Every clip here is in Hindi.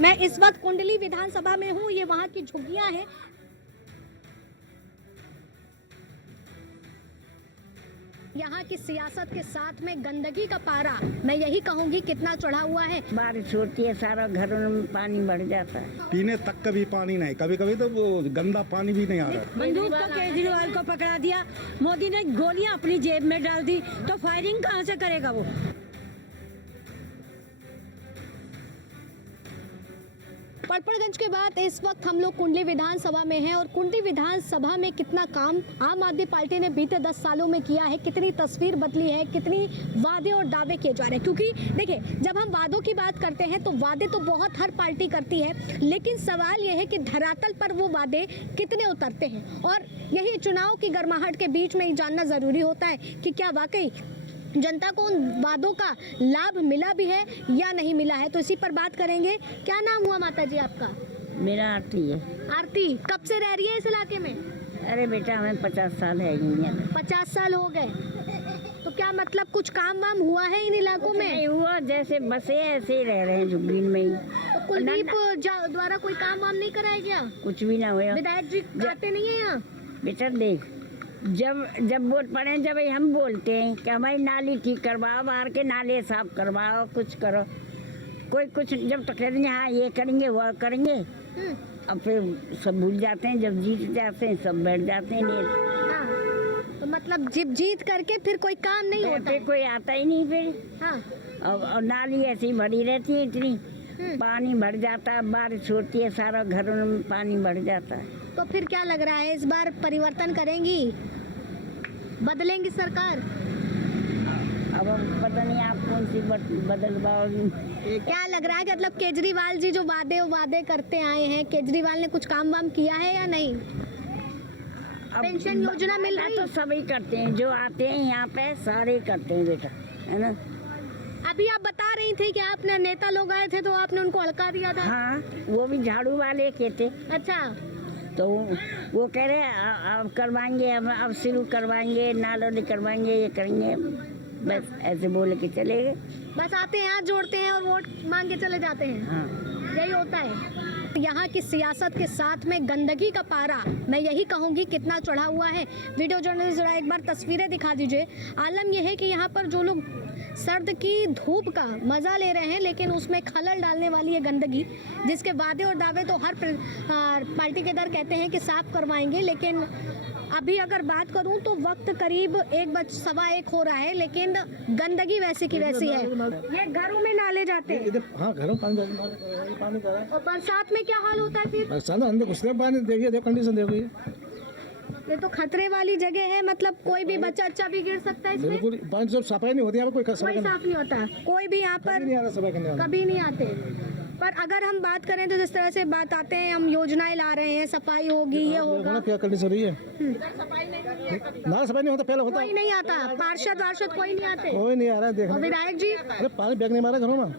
मैं इस वक्त कुंडली विधानसभा में हूँ। ये वहाँ की झुग्गियाँ हैं। यहाँ की सियासत के साथ में गंदगी का पारा मैं यही कहूँगी कितना चढ़ा हुआ है। बारिश होती है, सारा घरों में पानी भर जाता है। पीने तक का भी पानी नहीं, कभी कभी तो वो गंदा पानी भी नहीं आ रहा है। बंदूक तो केजरीवाल को पकड़ा दिया, मोदी ने गोलियां अपनी जेब में डाल दी, तो फायरिंग कहाँ से करेगा वो? पड़पड़गंज के बाद इस वक्त हम लोग कुंडली विधानसभा में हैं और कुंडली विधानसभा में कितना काम आम आदमी पार्टी ने बीते 10 सालों में किया है, कितनी तस्वीर बदली है, कितनी वादे और दावे किए जा रहे हैं। क्योंकि देखिए, जब हम वादों की बात करते हैं तो वादे तो बहुत हर पार्टी करती है, लेकिन सवाल यह है कि धरातल पर वो वादे कितने उतरते हैं। और यही चुनाव की गर्माहट के बीच में ये जानना जरूरी होता है कि क्या वाकई जनता को उन वादों का लाभ मिला भी है या नहीं मिला है। तो इसी पर बात करेंगे। क्या नाम हुआ माता जी आपका? मेरा आरती है। आरती, कब से रह रही है इस इलाके में? अरे बेटा, हमें 50 साल है। 50 साल हो गए। तो क्या मतलब कुछ काम वाम हुआ है इन इलाकों में? नहीं हुआ, जैसे बसे ऐसे ही रह रहे हैं झुग्गी में ही। तो कुलदीप द्वारा कोई काम वाम नहीं कराया गया? कुछ भी ना हुआ। विधायक जी आते नहीं है यहाँ? बेटा देख, जब वोट पड़े, जब हम बोलते हैं कि हमारी नाली ठीक करवाओ, बाहर के नाले साफ करवाओ, कुछ करो, कोई कुछ जब तक कहते हैं हाँ ये करेंगे वो करेंगे, अब फिर सब भूल जाते हैं। जब जीत जाते हैं सब बैठ जाते हैं। हाँ, तो मतलब जीत करके फिर कोई काम नहीं होता फिर कोई आता ही नहीं फिर। हाँ। और नाली ऐसी भरी रहती है, इतनी पानी भर जाता है, बारिश होती है, सारा घरों में पानी भर जाता है। तो फिर क्या लग रहा है, इस बार परिवर्तन करेंगी, बदलेंगी सरकार? अब पता नहीं आप कौन सी बदलवाओगी। क्या लग रहा है कि मतलब केजरीवाल जी जो वादे करते आए हैं, केजरीवाल ने कुछ काम वाम किया है या नहीं? पेंशन योजना मिल रही तो सभी करते हैं, जो आते हैं यहाँ पे सारे करते हैं बेटा, है ना। अभी आप बता रही थी कि आपने नेता लोग आए थे तो आपने उनको हड़का दिया था। हाँ, वो भी झाड़ू वाले के थे। अच्छा, तो वो कह रहे अब करवाएंगे, अब शुरू करवाएंगे, नालों करवाएंगे, ये करेंगे, बस ऐसे बोल के चले गए। बस आते हैं, हाथ जोड़ते हैं और वोट मांग के चले जाते हैं। हाँ, यही होता है। यहाँ की सियासत के साथ में गंदगी का पारा मैं यही कहूँगी कितना चढ़ा हुआ है। वीडियो जर्नलिस्ट जरा एक बार तस्वीरें दिखा दीजिए। आलम यह है कि यहाँ पर जो लोग सर्द की धूप का मज़ा ले रहे हैं, लेकिन उसमें खलल डालने वाली है गंदगी, जिसके वादे और दावे तो हर पार्टी के दर कहते हैं कि साफ करवाएंगे। लेकिन अभी अगर बात करूं तो वक्त करीब 1:15 हो रहा है, लेकिन गंदगी वैसी की वैसी है। ये घरों में नाले जाते हैं। हाँ, घरों में पानी जा रहा है। और बरसात में क्या हाल होता है फिर? बरसात अंदर घुसने पानी देखिए, देखो कंडीशन देखिए। ये तो खतरे वाली जगह है, मतलब कोई भी बच्चा अच्छा भी गिर सकता है इसमें। बिल्कुल, पानी जब सफाई नहीं होती यहाँ पर, कोई साफ नहीं होता, कोई भी यहाँ पर नहीं आ रहा सफाई करने वाला। कभी नहीं आते। पर अगर हम बात करें तो जिस तरह से बात आते हैं, हम योजनाएं ला रहे हैं, सफाई होगी, ये होगा, क्या कंडीशन रही है? ना सफाई नहीं होता, पहले होता। कोई नहीं आता, पार्षद वार्षद कोई नहीं आते, कोई नहीं आ रहा है। देखो विधायक जी, अरे पानी बैग नहीं मारा घरों में,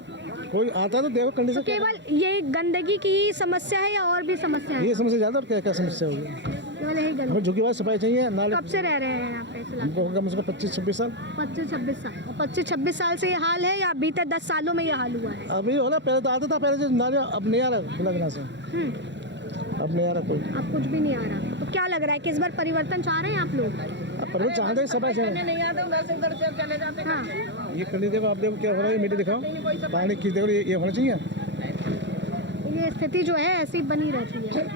कोई आता तो देखो कंडीशन। केवल ये गंदगी की समस्या है या और भी समस्या है? ये समस्या ज्यादा, और क्या क्या समस्या होगी? केवल यही गंदगी। हमें झुग्गी वाली सफाई चाहिए। नाले कब से रह रहे हैं यहाँ पे? हमको कम से कम 25-26 साल। 25-26 साल। 25-26 साल से ये हाल है या बीते 10 सालों में ये हाल हुआ है? अभी हो ना, पहले तो आता था, पहले जो नाले, अब नहीं आ रहा खुला बिना से। अब नहीं आ रहा कोई। अब कुछ भी नहीं आ रहा। तो क्या लग रहा है कि इस बार परिवर्तन चाह रहे हैं आप लोग? पर वो चाहते हैं सफाई चाहिए। हाँ। ये कंडीशन देखो, आप देखो क्या हो रहा है, मीडिया दिखाओ, पानी की देखो, ये होना चाहिए। ये स्थिति जो है ऐसी बनी रहती है।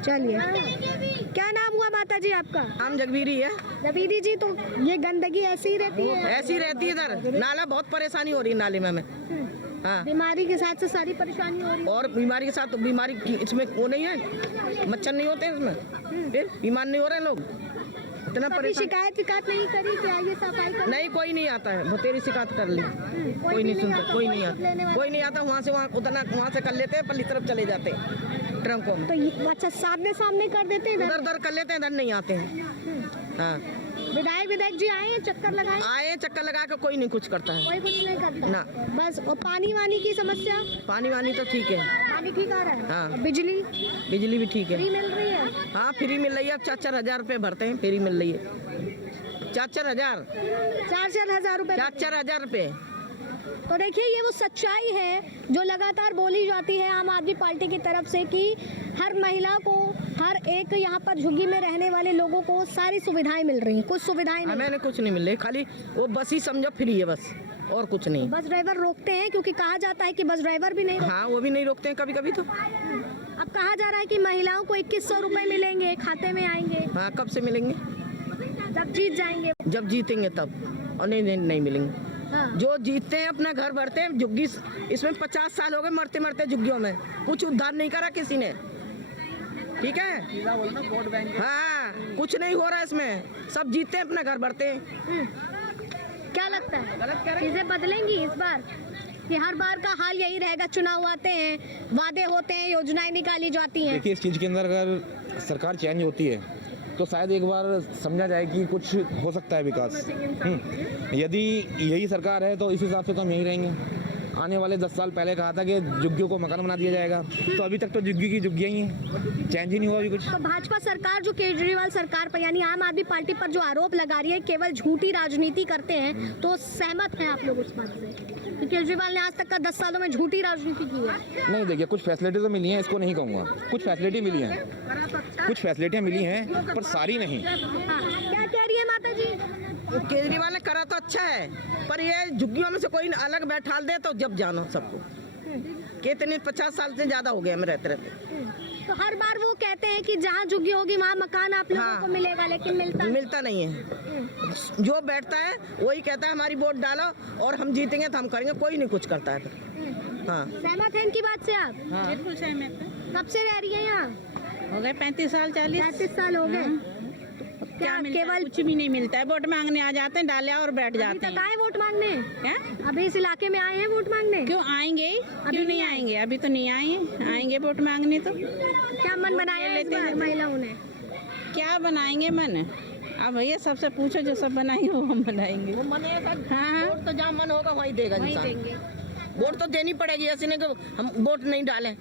चलिए, क्या नाम हुआ माता जी आपका? नाम जगवीरी है। जगवीरी जी, तो ये गंदगी ऐसी ही रहती है? ऐसी रहती है इधर, नाला बहुत परेशानी हो रही है नाले में हमें। हाँ, बीमारी के साथ से सारी परेशानी हो रही है। और बीमारी के साथ तो बीमारी इसमें वो नहीं है, मच्छर नहीं होते इसमें, फिर बीमार नहीं हो रहे लोग। इतना कभी परेशान शिकायत नहीं करी कि आइए सफाई कर? नहीं, कोई नहीं आता है। तेरी शिकायत कर ली, कोई नहीं सुनता, कोई नहीं आता, कोई नहीं आता। वहाँ से वहाँ से कर लेते हैं, पल्ली तरफ चले जाते हैं ट्रंकों में। तो अच्छा, सामने कर देते हैं उधर कर लेते हैं, इधर नहीं आते हैं। हाँ, विधायक जी आए हैं, चक्कर लगाए? आए, चक्कर लगा कर कोई नहीं कुछ करता है। कोई कुछ नहीं करता ना। बस। और पानी वानी की समस्या? पानी वानी तो ठीक है, पानी ठीक आ रहा है। हाँ। और बिजली बिजली भी ठीक है। फ्री मिल रही है? हाँ, फ्री मिल रही है। अब 4-4 हजार रुपये भरते हैं, फ्री मिल रही है। 4-4 हजार, 4-4 हजार रुपए? 4-4 हजार रुपये। तो देखिए ये वो सच्चाई है जो लगातार बोली जाती है आम आदमी पार्टी की तरफ से कि हर महिला को, हर एक यहाँ पर झुग्गी में रहने वाले लोगों को सारी सुविधाएं मिल रही हैं। कुछ सुविधाएं नहीं। हमें कुछ नहीं मिल रही, खाली वो बस ही समझो फ्री है बस, और कुछ नहीं। बस ड्राइवर रोकते हैं क्योंकि कहा जाता है कि बस ड्राइवर भी नहीं रोकते। हाँ, वो भी नहीं रोकते हैं कभी कभी तो। अब कहा जा रहा है कि महिलाओं को 2100 रुपए मिलेंगे, खाते में आएंगे हाँ, कब से मिलेंगे? जब जीत जाएंगे। जब जीतेंगे तब, और नहीं मिलेंगे। हाँ। जो जीतते हैं अपना घर भरते हैं। झुग्गी इसमें 50 साल हो गए मरते मरते झुग्गियों में, कुछ उद्धार नहीं करा किसी ने। ठीक है, हाँ, कुछ नहीं हो रहा है इसमें, सब जीतते हैं अपना घर भरते हैं। क्या लगता है चीजें बदलेंगी इस बार कि हर बार का हाल यही रहेगा? चुनाव आते हैं, वादे होते हैं, योजनाएं निकाली जाती हैं। देखिए, इस चीज़ के अंदर अगर सरकार चेंज होती है तो शायद एक बार समझा जाए कि कुछ हो सकता है विकास। यदि यही सरकार है तो इस हिसाब से तो हम यहीं रहेंगे। आने वाले 10 साल पहले कहा था कि झुग्गियों को मकान बना दिया जाएगा, तो अभी तक तो झुग्गी की झुग्गियाँ ही हैं, चेंज ही नहीं हुआ अभी कुछ। तो भाजपा सरकार जो केजरीवाल सरकार पर यानी आम आदमी पार्टी पर जो आरोप लगा रही है केवल झूठी राजनीति करते हैं, तो सहमत हैं आप लोग उस बात से कि केजरीवाल ने आज तक का 10 सालों में झूठी राजनीति की है? नहीं, देखिए, कुछ फैसिलिटी तो मिली हैं, इसको नहीं कहूँगा। कुछ फैसिलिटी मिली हैं, कुछ फैसिलिटियाँ मिली हैं, पर सारी नहीं। हाँ, क्या कह रही है माता जी? केजरीवाल ने करा तो अच्छा है, पर ये झुग्गियों में से कोई अलग बैठाल दे तो जब जानो सबको। कितने 50 साल से ज्यादा हो गए हमें रहते रहते। तो हर बार वो कहते हैं कि जहाँ झुग्गी होगी वहाँ मकान आप लोगों हाँ। को मिलेगा, लेकिन मिलता नहीं है। जो बैठता है वही कहता है हमारी वोट डालो और हम जीतेंगे तो हम करेंगे, कोई नहीं कुछ करता है फिर। हाँ, सहमत है इनकी बात से आप? बिल्कुल सहमत है। कब से रह रही है यहाँ? हो गए 35 साल 40। 35 साल हो गए। क्या मिलता है? केवल कुछ भी नहीं मिलता है। वोट मांगने आ जाते हैं, डाले और बैठ अभी जाते तक हैं। आए वोट मांगने? क्या? अभी इस इलाके में आए हैं वोट मांगने? क्यों आएंगे ही? क्यों नहीं आएंगे? अभी तो नहीं आए हैं, आएंगे वोट मांगने तो। क्या मन बनाया है इस बार महिलाओं ने? क्या बनाएंगे मन? अब भैया सबसे पूछो, जो सब बनाएंगे वो हम बनाएंगे। हाँ, वोट तो जहाँ मन होगा वहीं देगा इंसान। वोट तो देनी पड़ेगी, ऐसे नहीं कि हम वोट नहीं डालें।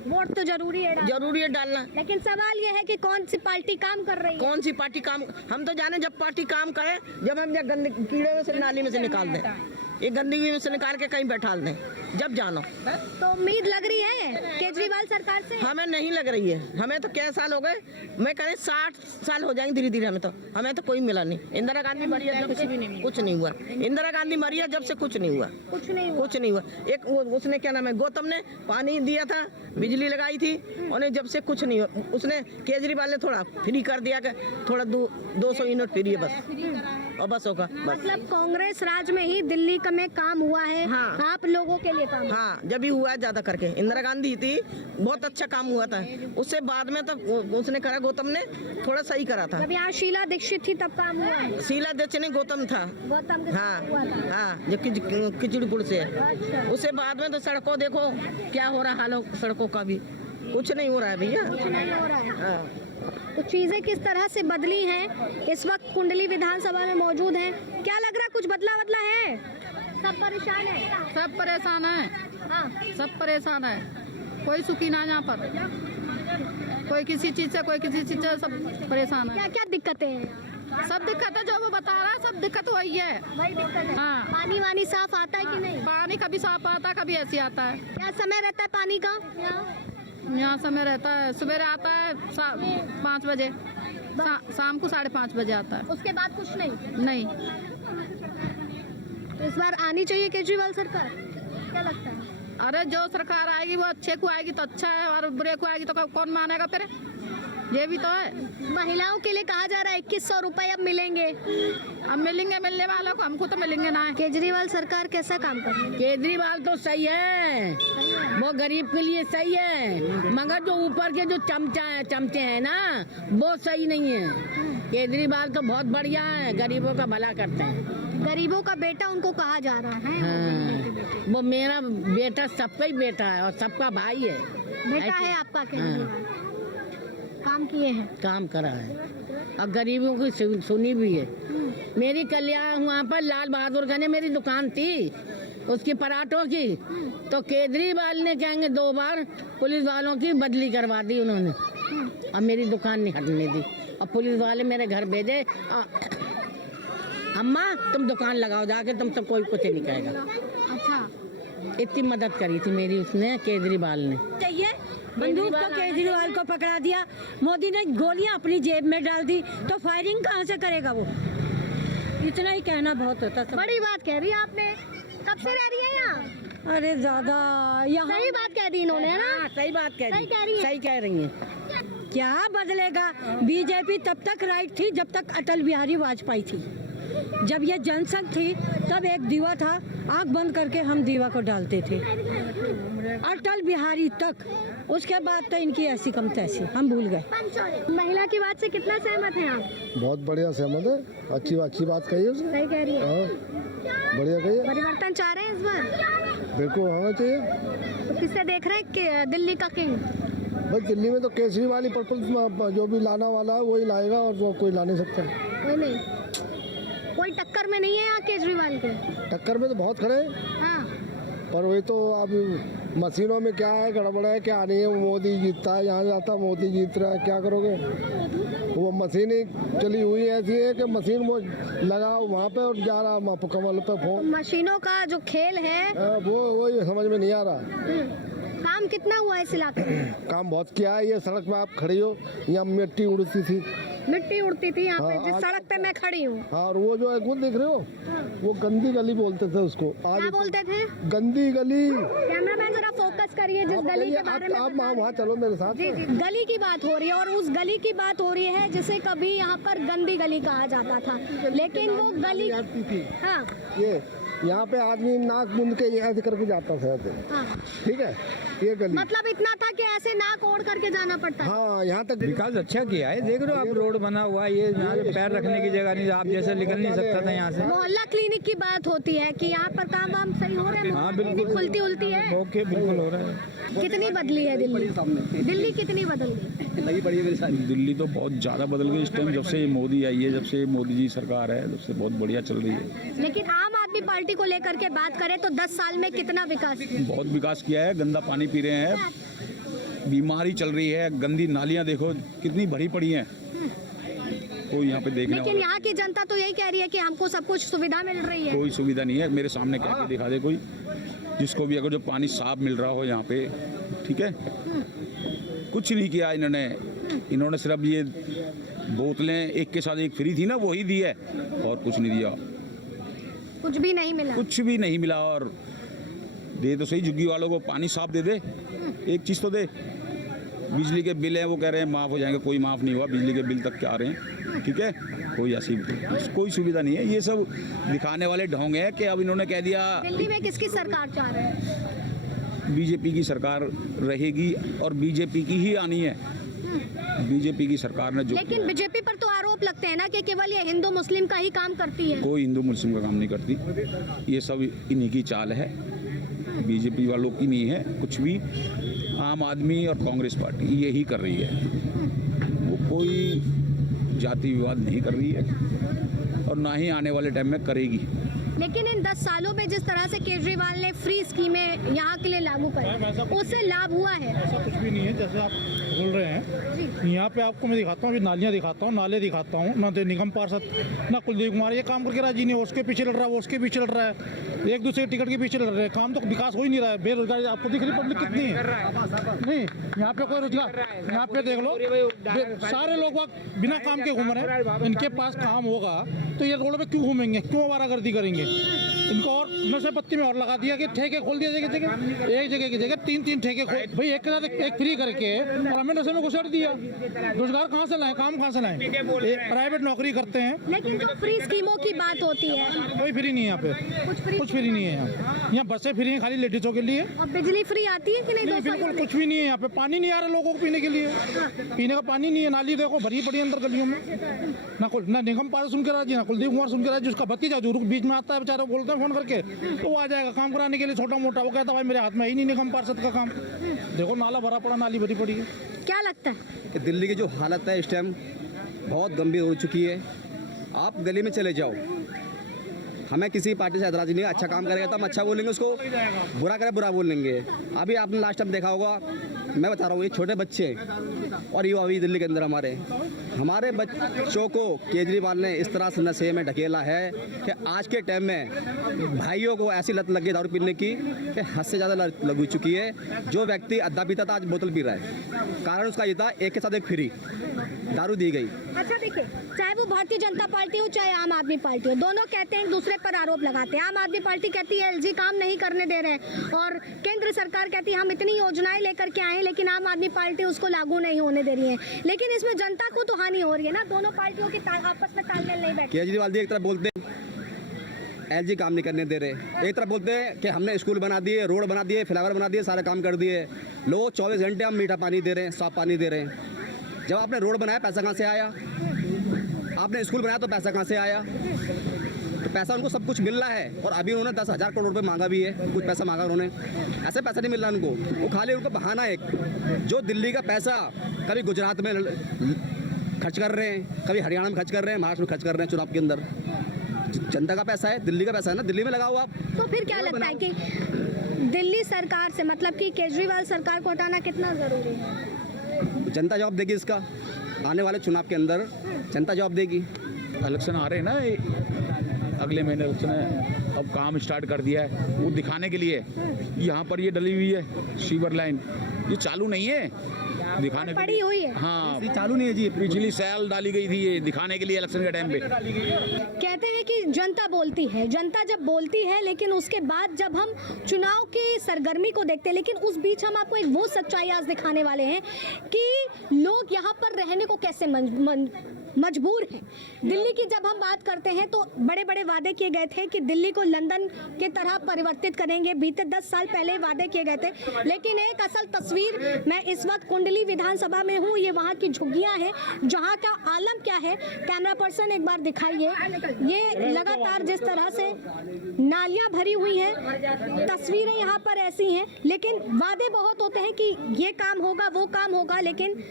वोट तो जरूरी है जरूरी है डालना। लेकिन सवाल ये है कि कौन सी पार्टी काम कर रही है? कौन सी पार्टी काम? हम तो जाने जब पार्टी काम करे, जब हम गंदे कीड़े में से नाली में से निकाल दें, ये गंदगी में से निकाल के कहीं बैठाल दें, जब जानो। तो उम्मीद लग रही है केजरीवाल सरकार से? हमें नहीं लग रही है। हमें तो क्या साल हो गए, मैं कह रही 60 साल हो जाएंगे धीरे धीरे। हमें तो कोई मिला नहीं। इंदिरा गांधी मरी है जब से कुछ नहीं हुआ। इंदिरा गांधी मरी है जब से कुछ नहीं हुआ। कुछ नहीं हुआ। एक उसने क्या नाम है, गौतम ने पानी दिया था, बिजली लगाई थी, उन्हें जब से कुछ नहीं हुआ। उसने केजरीवाल ने थोड़ा फ्री कर दिया कि थोड़ा 200 यूनिट फ्री है बस, और बस होगा बस। मतलब कांग्रेस राज में ही दिल्ली में काम हुआ है। हाँ। आप लोगों के लिए काम? हाँ, जब भी हुआ है ज्यादा करके। इंदिरा गांधी थी, बहुत अच्छा काम हुआ था। उससे बाद में तो उसने करा, गौतम ने थोड़ा सही करा था। जब यहाँ शीला दीक्षित थी तब काम हुआ है? शीला दीक्षित ने, गौतम था। गौतम के हाँ साथ हुआ था। हाँ, जो खिचड़ीपुर से है। अच्छा। उससे बाद में तो सड़कों देखो क्या हो रहा, हाल सड़कों का भी कुछ नहीं हो रहा है भैया। कुछ नहीं हो रहा है। हाँ। तो चीजें किस तरह से बदली हैं? इस वक्त कुंडली विधानसभा में मौजूद हैं। क्या लग रहा है कुछ बदला है? सब परेशान है? सब परेशान है। हाँ। सब परेशान है, कोई सुखी ना यहाँ पर, कोई किसी चीज से, कोई किसी चीज से, सब परेशान है। क्या क्या दिक्कतें हैं? सब दिक्कत है जो वो बता रहा है, सब दिक्कत वही है। वही दिक्कत है। हाँ। पानी वानी साफ आता है कि नहीं? पानी कभी साफ आता है, कभी ऐसे आता है। क्या समय रहता है पानी का? यहाँ समय रहता है, सवेरे आता है 5 बजे, शाम को 5:30 बजे आता है। उसके बाद कुछ नहीं? नहीं, तो इस बार आनी चाहिए केजरीवाल सरकार, क्या लगता है? अरे जो सरकार आएगी वो अच्छे को आएगी तो अच्छा है, और बुरे को आएगी तो कौन मानेगा फिर? ये भी तो है। महिलाओं के लिए कहा जा रहा है 2100 रुपए अब मिलेंगे। अब मिलेंगे, मिलने वालों को, हमको तो मिलेंगे ना। केजरीवाल सरकार कैसा काम कर रही है? केजरीवाल तो सही है, वो गरीब के लिए सही है, मगर जो ऊपर के जो चमचे हैं ना, वो सही नहीं है। केजरीवाल तो बहुत बढ़िया है, गरीबों का भला करते हैं। गरीबों का बेटा उनको कहा जा रहा है। हाँ, वो मेरा बेटा सबका ही बेटा है और सबका भाई है। बेटा है आपका केजरीवाल, काम किए हैं, काम करा है और गरीबों की सुनी भी है। मेरी कल्याण वहाँ पर लाल बहादुर गंज में मेरी दुकान थी, उसकी पराठों की, तो केजरीवाल ने कहेंगे 2 बार पुलिस वालों की बदली करवा दी उन्होंने, और मेरी दुकान नहीं हटने दी, और पुलिस वाले मेरे घर भेजे। अम्मा तुम दुकान लगाओ जाके, तुम सब कोई कुछ नहीं कहेगा। अच्छा, इतनी मदद करी थी मेरी उसने, केजरीवाल ने। चाहिए बंदूक तो केजरीवाल को पकड़ा दिया, मोदी ने गोलियां अपनी जेब में डाल दी, तो फायरिंग कहाँ से करेगा वो? इतना ही कहना बहुत होता था। बड़ी बात कह रही है आपने। कब से रह रही है यहाँ? अरे ज्यादा यहाँ सही बात कह दी इन्होंने, है ना? हाँ, सही बात कह सही कह रही है। सही कह रही है। क्या बदलेगा? बीजेपी तब तक राइट थी जब तक अटल बिहारी वाजपेयी थी। जब ये जनसंघ थी तब एक दीवा था, आंख बंद करके हम दीवा को डालते थे, अटल बिहारी तक। उसके बाद तो इनकी ऐसी कम तैसी, हम भूल गए। महिला की बात से कितना सहमत हैं आप? बहुत बढ़िया सहमत है, अच्छी बात कही है उसने। सही कह रही है। हाँ, बढ़िया कही है, परिवर्तन चाह रहे हैं इस बार? बिल्कुल होना चाहिए। तो किससे देख रहे हैं कि दिल्ली का किंग? बस दिल्ली में तो केजरीवाल ही पर्पल जो भी लाना वाला है वही लाएगा, और वो कोई ला नहीं सकता। कोई नहीं, कोई टक्कर में नहीं है यहाँ केजरीवाल के। टक्कर में तो बहुत खड़े हैं, हाँ, पर वही तो अब मशीनों में क्या है, गड़बड़ है, क्या नहीं है। मोदी जीतता है, यहाँ जाता मोदी जीत रहा है, क्या करोगे? वो मशीन ही चली हुई ऐसी है कि मशीन वो लगाओ वहाँ पे और जा रहा वहाँ पे कमल पे फोन। मशीनों का जो खेल है वो समझ में नहीं आ रहा। काम कितना हुआ है इस इलाके में? काम बहुत किया है। ये सड़क पे आप खड़ी हो, यहाँ मिट्टी उड़ती थी, मिट्टी उड़ती थी यहाँ पे, हाँ, जिस आज- सड़क पे मैं खड़ी हूँ। हाँ, और वो जो है वो देख रहे हो, वो गंदी गली बोलते थे उसको। आज क्या बोलते थे? गंदी गली। कैमरामैन जरा फोकस करिए जिस गली के बारे में आप बता रहे वहाँ चलो मेरे साथ। जी जी, गली की बात हो रही है, और उस गली की बात हो रही है जिसे कभी यहाँ पर गंदी गली कहा जाता था, लेकिन वो गली, आती थी हाँ ये, यहाँ पे आदमी नाक मूंद के ऐसे करके जाता था ऐसे। हाँ, ठीक है, ये गली। मतलब इतना था कि ऐसे नाक ओढ़ करके जाना पड़ता है। हाँ, यहाँ तक विकास अच्छा किया है, देख रहे हो आप, रोड बना हुआ है, ये यहाँ पे पैर रखने की जगह नहीं, आप जैसे निकल नहीं सकता था यहाँ से। मोहल्ला क्लिनिक की बात होती है कि यहाँ पर काम वाम सही हो रहा है? हाँ, मोहल्ला बिल्कुल। क्लिनिक खुलती उलती है? ओके, बिल्कुल हो रहा है। कितनी बदली है दिल्ली? दिल्ली कितनी बदल गई? दिल्ली तो बहुत ज़्यादा बदल गई इस टाइम, जब से मोदी आई है, जब से मोदी जी सरकार है, तब से बहुत बढ़िया चल रही है। लेकिन आम आदमी पार्टी को लेकर के बात करें तो 10 साल में कितना विकास? बहुत विकास किया है। गंदा पानी पी रहे हैं, बीमारी चल रही है, गंदी नालियाँ देखो कितनी भरी पड़ी हैं, कोई यहाँ पे देखने लेकिन वाला यहाँ की जनता तो यही कह रही है कि हमको सब कुछ सुविधा मिल रही है। कोई सुविधा नहीं है। मेरे सामने कह के दिखा दे कोई, जिसको भी अगर जो पानी साफ मिल रहा हो यहाँ पे, ठीक है। कुछ नहीं किया इन्होंने सिर्फ ये बोतलें एक के साथ एक फ्री थी ना, वही दी है, और कुछ नहीं दिया, कुछ भी नहीं मिला। कुछ भी नहीं मिला। और दे तो सही, झुग्गी वालों को पानी साफ दे दे, एक चीज़ तो दे। बिजली के बिल हैं, वो कह रहे हैं माफ़ हो जाएंगे, कोई माफ़ नहीं हुआ, बिजली के बिल तक के आ रहे हैं, ठीक है। कोई ऐसी कोई सुविधा नहीं है। ये सब दिखाने वाले ढोंग हैं कि अब इन्होंने कह दिया दिल्ली में किसकी सरकार चाह रहे हैं? बीजेपी की सरकार रहेगी और बीजेपी की ही आनी है। बीजेपी की सरकार ने जो लेकिन बीजेपी पर तो आरोप लगते हैं ना कि केवल ये हिंदू मुस्लिम का ही काम करती है। कोई हिंदू मुस्लिम का काम नहीं करती, ये सब इन्हीं की चाल है, बीजेपी वालों की नहीं है कुछ भी। आम आदमी और कांग्रेस पार्टी यही कर रही है, वो कोई जाति विवाद नहीं कर रही है और ना ही आने वाले टाइम में करेगी। लेकिन इन 10 सालों में जिस तरह से केजरीवाल ने फ्री स्कीमें यहाँ के लिए लागू करी, उससे लाभ हुआ है? ऐसा कुछ भी नहीं है जैसे आप बोल रहे हैं। यहाँ पे आपको मैं दिखाता हूँ, अभी नालियाँ दिखाता हूँ, नाले दिखाता हूँ ना। तो निगम पार्षद ना कुलदीप कुमार ये काम करके राजी नहीं, उसके पीछे लड़ रहा है, वो उसके पीछे लड़ रहा है, एक दूसरे के टिकट के पीछे लड़ रहे हैं। काम तो विकास हो ही नहीं रहा है। बेरोजगारी आपको दिख रही पब्लिक कितनी है? नहीं, यहाँ पे कोई रोजगार, यहाँ पे देख लो, सारे लोग बिना काम के घूम रहे हैं। इनके पास काम होगा तो ये रोड पे क्यों घूमेंगे, क्यों आवारागर्दी करेंगे? इनको और नशे पत्ती में और लगा दिया कि ठेके खोल दिया जगह जगह, एक जगह की जगह 3-3 ठेके खोल, भाई एक के साथ एक फ्री करके और हमें नशे में घुसेड़ दिया। रोजगार कहाँ से लाएं, काम कहाँ से लाएं? प्राइवेट नौकरी करते हैं। लेकिन जो फ्री स्कीमों की बात होती है, कोई फ्री नहीं है यहाँ पे, कुछ फ्री नहीं है यहाँ बसें फ्री हैं खाली लेडीजों के लिए। और बिजली फ्री आती है कि नहीं? नहीं, बिल्कुल कुछ भी नहीं है यहाँ पे। पानी नहीं आ रहा लोगों को पीने के लिए, पीने का पानी नहीं है। नाली देखो भरी पड़ी अंदर गलियों में। ना निगम पार्षद सुन के राजी, ना कुलदीप कुमार सुन के राजी। उसका भतीजा जो बीच में आता है बेचारा, बोलते हैं फोन करके तो वो आ जाएगा काम कराने के लिए छोटा मोटा। वो कहता भाई मेरे हाथ में ही नहीं निगम पार्षद का काम। देखो नाला भरा पड़ा, नाली भरी पड़ी है। क्या लगता है कि दिल्ली की जो हालत है इस टाइम बहुत गंभीर हो चुकी है। आप गली में चले जाओ, हमें किसी पार्टी से एतराज़ नहीं है। अच्छा काम करेगा तो हम अच्छा बोलेंगे उसको, बुरा करे बुरा बोल लेंगे। अभी आपने लास्ट टाइम देखा होगा, मैं बता रहा हूँ, ये छोटे बच्चे और ये अभी दिल्ली के अंदर हमारे बच्चों को केजरीवाल ने इस तरह से नशे में ढकेला है कि आज के टाइम में भाइयों को ऐसी लत लगी दारू पीने की कि हद से ज़्यादा लत लग चुकी है। जो व्यक्ति अद्धा पीता था आज बोतल पी रहा है। कारण उसका ये था, एक के साथ एक फ्री दारू दी गई। अच्छा देखिए, चाहे वो भारतीय जनता पार्टी हो चाहे आम आदमी पार्टी हो, दोनों कहते हैं एक दूसरे पर आरोप लगाते हैं। आम आदमी पार्टी कहती है एलजी काम नहीं करने दे रहे हैं और केंद्र सरकार कहती है हम इतनी योजनाएं लेकर के आए हैं लेकिन आम आदमी पार्टी उसको लागू नहीं होने दे रही है। लेकिन इसमें जनता को तो हानि हो रही है ना, दोनों पार्टियों की आपस में तालमेल नहीं बैठ। केजरीवाल जी एक तरफ बोलते हैं एलजी काम नहीं करने दे रहे, एक तरफ बोलते हैं कि हमने स्कूल बना दिए, रोड बना दिए, फ्लाईओवर बना दिए, सारे काम कर दिए। लोग 24 घंटे हम मीठा पानी दे रहे हैं, साफ पानी दे रहे हैं। जब आपने रोड बनाया पैसा कहाँ से आया? आपने स्कूल बनाया तो पैसा कहाँ से आया? तो पैसा उनको सब कुछ मिल रहा है और अभी उन्होंने 10,000 करोड़ रुपए मांगा भी है, कुछ पैसा मांगा उन्होंने। ऐसे पैसा नहीं मिल रहा उनको, वो खाली उनको बहाना एक, जो दिल्ली का पैसा कभी गुजरात में खर्च कर रहे हैं, कभी हरियाणा में खर्च कर रहे हैं, महाराष्ट्र में खर्च कर रहे हैं चुनाव के अंदर। जनता का पैसा है, दिल्ली का पैसा है ना, दिल्ली में लगाओ आप। तो फिर क्या लगता है कि दिल्ली सरकार से मतलब कि केजरीवाल सरकार को हटाना कितना जरूरी है? जनता जवाब देगी इसका, आने वाले चुनाव के अंदर जनता जवाब देगी। इलेक्शन आ रहे हैं ना, अगले महीने इलेक्शन है। अब काम स्टार्ट कर दिया है वो दिखाने के लिए। यहाँ पर ये डली हुई है सीवर लाइन, ये चालू नहीं है, दिखाने पड़ी हुई है। हाँ, चालू नहीं है जी, पिछली साल डाली गई थी ये दिखाने के लिए इलेक्शन के टाइम पे। कहते हैं कि जनता बोलती है, जनता जब बोलती है लेकिन उसके बाद जब हम चुनाव की सरगर्मी को देखते हैं, लेकिन उस बीच हम आपको एक वो सच्चाई आज दिखाने वाले हैं कि लोग यहाँ पर रहने को कैसे मजबूर हैं। दिल्ली की जब हम बात करते हैं तो बड़े बड़े वादे किए गए थे कि दिल्ली को लंदन के तरह परिवर्तित करेंगे, बीते 10 साल पहले वादे किए गए थे। लेकिन एक असल तस्वीर, मैं इस वक्त कुंडली विधानसभा में हूँ, ये वहाँ की झुग्गियाँ हैं, जहाँ का आलम क्या है कैमरा पर्सन एक बार दिखाइए। ये लगातार जिस तरह से नालियाँ भरी हुई हैं, तस्वीरें यहाँ पर ऐसी हैं, लेकिन वादे बहुत होते हैं कि ये काम होगा वो काम होगा, लेकिन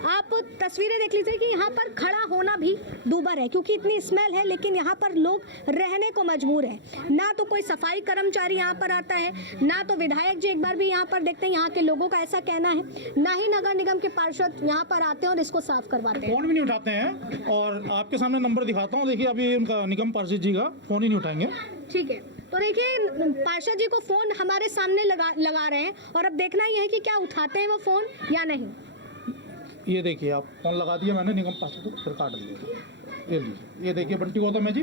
आप तस्वीरें देख लीजिए कि यहाँ पर खड़ा होना भी दूभर है क्योंकि इतनी स्मेल है। लेकिन यहाँ पर लोग रहने को मजबूर हैं। ना तो कोई सफाई कर्मचारी यहाँ पर आता है, ना तो विधायक जी एक बार भी यहाँ पर देखते हैं, यहाँ के लोगों का ऐसा कहना है, ना ही नगर निगम के पार्षद यहाँ पर आते हैं और इसको साफ करवाते हैं। फोन भी नहीं उठाते हैं और आपके सामने नंबर दिखाता हूँ, देखिए अभी उनका निगम पार्षद जी का फोन ही नहीं उठाएंगे। ठीक है, तो देखिए पार्षद जी को फोन हमारे सामने लगा रहे हैं और अब देखना यह है कि क्या उठाते हैं वो फोन या नहीं। ये देखिए आप फोन लगा दिया मैंने निगम पार्षद को, फिर काट दिया। ये लीजिए, ये देखिए बंटी गौतम है जी,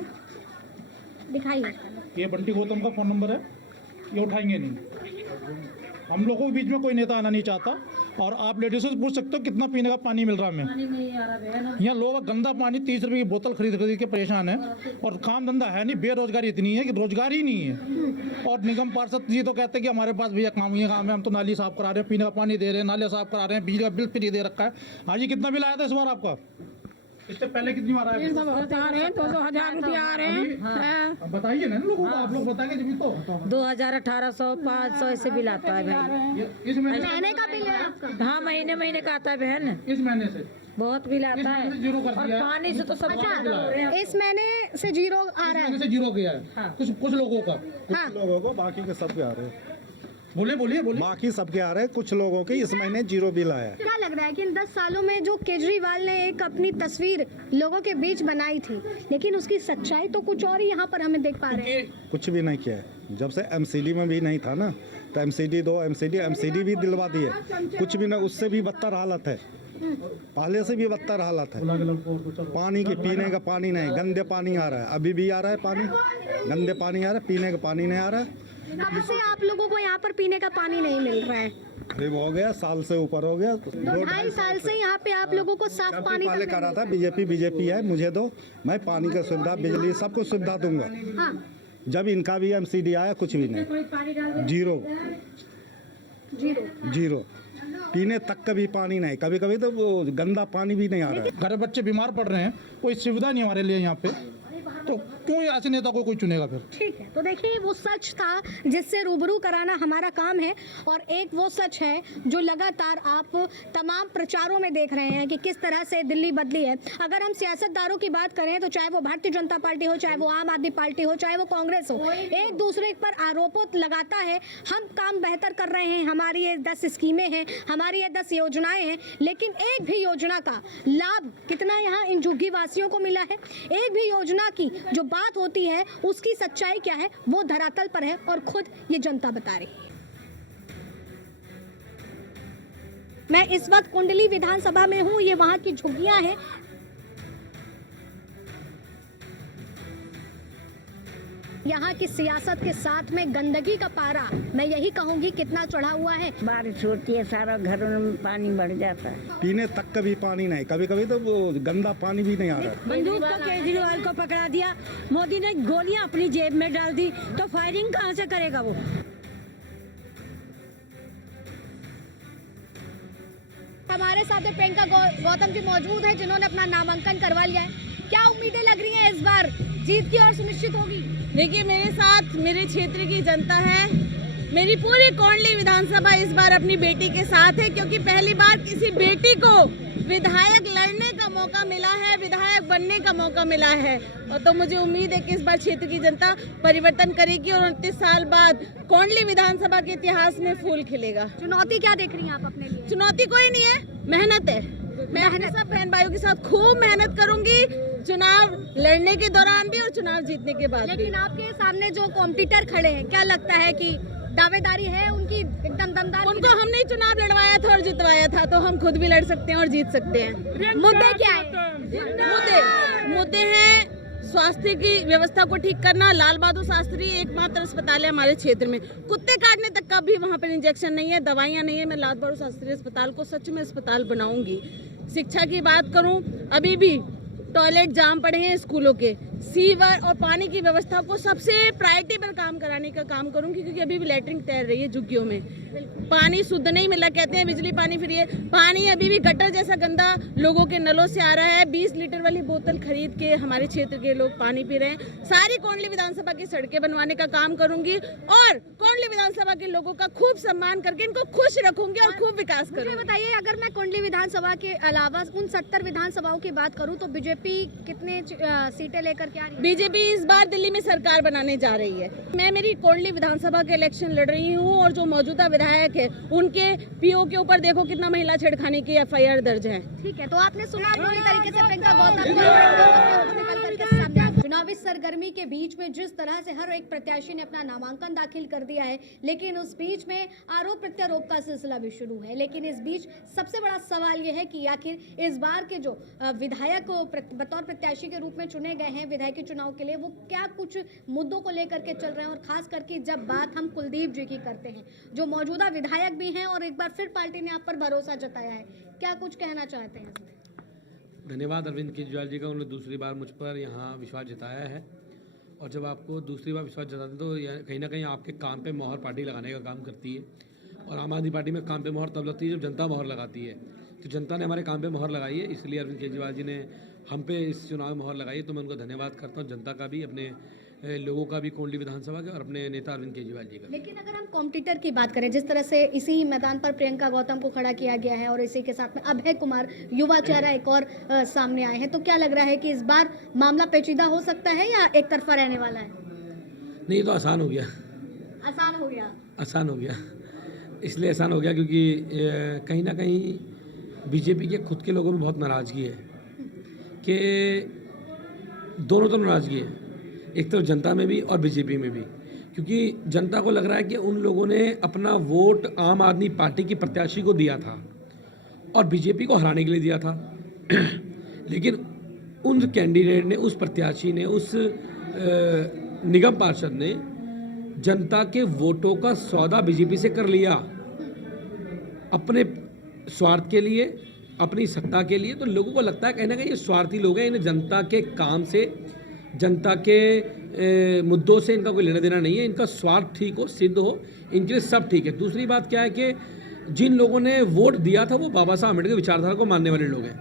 दिखाइए। ये बंटी गौतम का फ़ोन नंबर है, ये उठाएंगे नहीं। हम लोगों के बीच में कोई नेता आना नहीं चाहता और आप लेडीज़ों से पूछ सकते हो कितना पीने का पानी मिल रहा है हमें। यहाँ लोग गंदा पानी 30 रुपये की बोतल खरीद के परेशान है और काम धंधा है नहीं, बेरोजगारी इतनी है कि रोजगार ही नहीं है। और निगम पार्षद जी तो कहते हैं कि हमारे पास भैया काम ही काम है, हम तो नाली साफ करा रहे हैं, पीने का पानी दे रहे हैं, नाले साफ करा रहे हैं, बिजली का बिल फ्री दे रखा है। हाँ जी, कितना बिल आया था इस बार आपका? इससे पहले कितनी बार आया? 2,000 रुपये आ रहे हैं। बताइए ना लोगों को, आप लोग बताएंगे जब तो। 2,000, 1,800, 500 ऐसे बिल आता है भाई। इस महीने का बिल है आपका? हाँ, महीने का आता है बहन, इस महीने से बहुत बिल आता है। जीरो कर और दिया है। पानी से तो सब अच्छा, इस महीने से जीरो आ रहा है। से जीरो किया है कुछ लोगों का, हाँ, लोगों को, बाकी के सबके आ रहे हैं। बोलिए बाकी सबके आ रहे हैं, कुछ लोगों के इस महीने जीरो बिल आया है। क्या लग रहा है कि इन 10 सालों में जो केजरीवाल ने एक अपनी तस्वीर लोगों के बीच बनाई थी, लेकिन उसकी सच्चाई तो कुछ और ही यहाँ पर हमें देख पा रहे हैं। कुछ भी नहीं किया है। जब से एमसीडी में भी नहीं था ना, तो एमसीडी भी दिलवा दिए, कुछ भी नहीं, उससे भी बदतर हालत है, पहले से भी बदतर हालत है। पानी की पीने का पानी नहीं, गंदे पानी आ रहा है, अभी भी आ रहा है पानी, गंदे पानी आ रहा है, पीने का पानी नहीं आ रहा है। कब से आप लोगों को यहाँ पर पीने का पानी नहीं मिल रहा है? करीब हो गया, साल से ऊपर हो गया। 2-2.5 साल से यहाँ पे आप लोगों को साफ पानी पहले करा था बीजेपी है, मुझे दो, मैं पानी का सुविधा, बिजली, सब कुछ सुविधा दूंगा। हाँ, जब इनका भी एमसीडी आया, कुछ भी नहीं, जीरो, पीने तक का भी पानी नहीं, कभी कभी तो वो गंदा पानी भी नहीं आ रहा है। घर बच्चे बीमार पड़ रहे हैं, कोई सुविधा नहीं हमारे लिए यहाँ पे। तो क्यों ऐसे नेता को कोई चुनेगा फिर? ठीक है, तो देखिए वो सच था जिससे रूबरू कराना हमारा काम है, और एक वो सच है जो लगातार आप तमाम प्रचारों में देख रहे हैं कि किस तरह से दिल्ली बदली है। अगर हम सियासतदारों की बात करें तो चाहे वो भारतीय जनता पार्टी हो, चाहे वो आम आदमी पार्टी हो, चाहे वो कांग्रेस हो, एक दूसरे पर आरोपों लगाता है हम काम बेहतर कर रहे हैं, हमारी ये 10 स्कीमें हैं, हमारी ये 10 योजनाएं हैं, लेकिन एक भी योजना का लाभ कितना यहाँ इन झुग्गी वासियों को मिला है, एक भी योजना की जो बात होती है उसकी सच्चाई क्या है वो धरातल पर है और खुद ये जनता बता रही। मैं इस वक्त कुंडली विधानसभा में हूँ, ये वहाँ की झुग्गियां हैं। यहाँ की सियासत के साथ में गंदगी का पारा मैं यही कहूँगी कितना चढ़ा हुआ है। बारिश होती है, सारा घरों में पानी बढ़ जाता है, पीने तक का भी पानी नहीं, कभी कभी तो वो गंदा पानी भी नहीं आ रहा। बंदूक तो केजरीवाल को पकड़ा दिया, मोदी ने गोलियां अपनी जेब में डाल दी, तो फायरिंग कहाँ से करेगा वो? हमारे साथ प्रियंका गौतम जी मौजूद है जिन्होंने अपना नामांकन करवा लिया है। क्या उम्मीदें लग रही हैं इस बार जीत की और सुनिश्चित होगी? देखिए, मेरे साथ मेरे क्षेत्र की जनता है, मेरी पूरी कोंडली विधानसभा इस बार अपनी बेटी के साथ है, क्योंकि पहली बार किसी बेटी को विधायक लड़ने का मौका मिला है, विधायक बनने का मौका मिला है। और तो मुझे उम्मीद है कि इस बार क्षेत्र की जनता परिवर्तन करेगी और 29 साल बाद कोंडली विधानसभा के इतिहास में फूल खिलेगा। चुनौती क्या देख रही हैं आप अपने लिए? चुनौती कोई नहीं है, मेहनत है। मैं अपने सब बहन भाइयों के साथ खूब मेहनत करूंगी, चुनाव लड़ने के दौरान भी और चुनाव जीतने के बाद भी। लेकिन आपके सामने जो कॉम्पिटिटर खड़े हैं, क्या लगता है कि दावेदारी है उनकी एकदम दमदार? उनको हमने चुनाव लड़वाया था और जितवाया था, तो हम खुद भी लड़ सकते हैं और जीत सकते हैं। मुद्दे क्या है? मुद्दे हैं स्वास्थ्य की व्यवस्था को ठीक करना। लाल बहादुर शास्त्री एकमात्र अस्पताल है हमारे क्षेत्र में, कुत्ते काटने तक का भी वहाँ पर इंजेक्शन नहीं है, दवाइयाँ नहीं है। मैं लाल बहादुर शास्त्री अस्पताल को सच में अस्पताल बनाऊंगी। शिक्षा की बात करूँ, अभी भी टॉयलेट जाम पड़े हैं स्कूलों के, सीवर और पानी की व्यवस्था को सबसे प्रायोरिटी पर काम कराने का काम करूंगी, क्योंकि अभी भी लैटरिन तैर रही है झुग्गियों में, पानी शुद्ध नहीं मिला। कहते हैं बिजली पानी फ्री है, पानी अभी भी गटर जैसा गंदा लोगों के नलों से आ रहा है। 20 लीटर वाली बोतल खरीद के हमारे क्षेत्र के लोग पानी पी रहे हैं। सारी कोंडली विधानसभा की सड़कें बनवाने का काम करूंगी और कोंडली विधानसभा के लोगों का खूब सम्मान करके इनको खुश रखूंगी और खूब विकास करूंगी। बताइए, अगर मैं कुंडली विधानसभा के अलावा उन 70 विधानसभाओं की बात करूं तो बीजेपी कितने सीटें लेकर के आ रही है? बीजेपी इस बार दिल्ली में सरकार बनाने जा रही है। मैं मेरी कोंडली विधानसभा के इलेक्शन लड़ रही हूँ और जो मौजूदा विधायक है उनके पीओ के ऊपर देखो कितना महिला छेड़खानी की एफआईआर दर्ज है। ठीक है, तो आपने सुना पूरी तरीके से प्रियंका गौतम को सामने चुनावी सरगर्मी के बीच में जिस तरह से हर एक प्रत्याशी ने अपना नामांकन दाखिल कर दिया है, लेकिन उस बीच में आरोप प्रत्यारोप का सिलसिला भी शुरू है। लेकिन इस बीच सबसे बड़ा सवाल यह है कि आखिर इस बार के जो विधायक बतौर प्रत्याशी के रूप में चुने गए हैं विधायकी चुनाव के लिए, वो क्या कुछ मुद्दों को लेकर के चल रहे हैं। और खास करके जब बात हम कुलदीप जी की करते हैं जो मौजूदा विधायक भी हैं और एक बार फिर पार्टी ने आप पर भरोसा जताया है, क्या कुछ कहना चाहते हैं? धन्यवाद अरविंद केजरीवाल जी का, उन्होंने दूसरी बार मुझ पर यहाँ विश्वास जताया है। और जब आपको दूसरी बार विश्वास जताते तो कहीं ना कहीं आपके काम पे मोहर पार्टी लगाने का काम करती है। और आम आदमी पार्टी में काम पे मोहर तब लगती है जब जनता मोहर लगाती है। तो जनता ने हमारे काम पे मोहर लगाई है, इसलिए अरविंद केजरीवाल जी ने हम पे इस चुनाव में मोहर लगाई। तो मैं उनको धन्यवाद करता हूँ, जनता का भी, अपने लोगों का भी, कोंडली विधानसभा के, और अपने नेता अरविंद केजरीवाल जी का। लेकिन अगर हम कॉम्पिटिटर की बात करें, जिस तरह से इसी मैदान पर प्रियंका गौतम को खड़ा किया गया है और इसी के साथ में अभय कुमार युवा चेहरा एक और सामने आए हैं, तो क्या लग रहा है कि इस बार मामला पेचीदा हो सकता है या एक तरफा रहने वाला है? नहीं, तो आसान हो गया। आसान हो गया? आसान हो गया। इसलिए आसान हो गया क्योंकि कहीं ना कहीं बीजेपी के खुद के लोगों में बहुत नाराज़गी है, कि दोनों तो नाराज़गी है, एक तरफ जनता में भी और बीजेपी में भी। क्योंकि जनता को लग रहा है कि उन लोगों ने अपना वोट आम आदमी पार्टी की प्रत्याशी को दिया था और बीजेपी को हराने के लिए दिया था। लेकिन उन कैंडिडेट ने, उस प्रत्याशी ने, उस निगम पार्षद ने जनता के वोटों का सौदा बीजेपी से कर लिया अपने स्वार्थ के लिए, अपनी सत्ता के लिए। तो लोगों को लगता है कहीं ना कहीं ये स्वार्थी लोग हैं, इन्हें जनता के काम से, जनता के मुद्दों से इनका कोई लेना देना नहीं है। इनका स्वार्थ ठीक हो, सिद्ध हो, इनके लिए सब ठीक है। दूसरी बात क्या है कि जिन लोगों ने वोट दिया था वो बाबा साहब अम्बेडकर विचारधारा को मानने वाले लोग हैं।